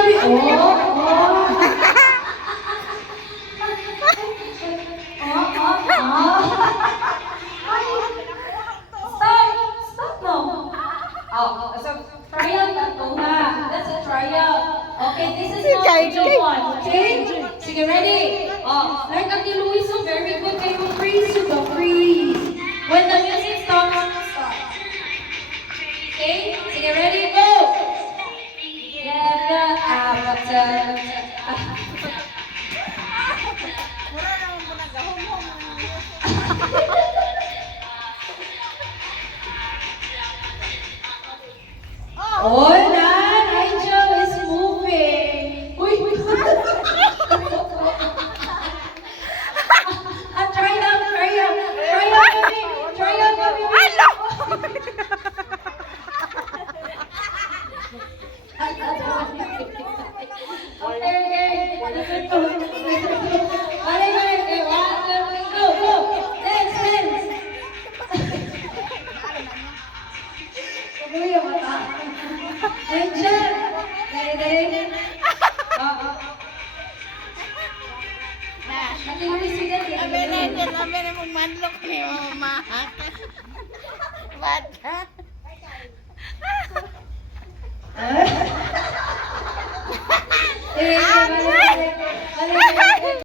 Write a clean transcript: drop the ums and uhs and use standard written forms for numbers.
gabi. Oh, oh. Stop! Stop no! Oh, so trial na to ha. That's a trial. Okay, this is not video one. Okay? Sige, ready? Oh, like Ate Luis, so very good kayo. Freeze to the freeze. When the music stops, stop. Okay? Sige, ready? Go! Yeah, oh, that Angel is moving. Uy, try out, baby. Sabi na mong manlok ni mama. Bata. Eh,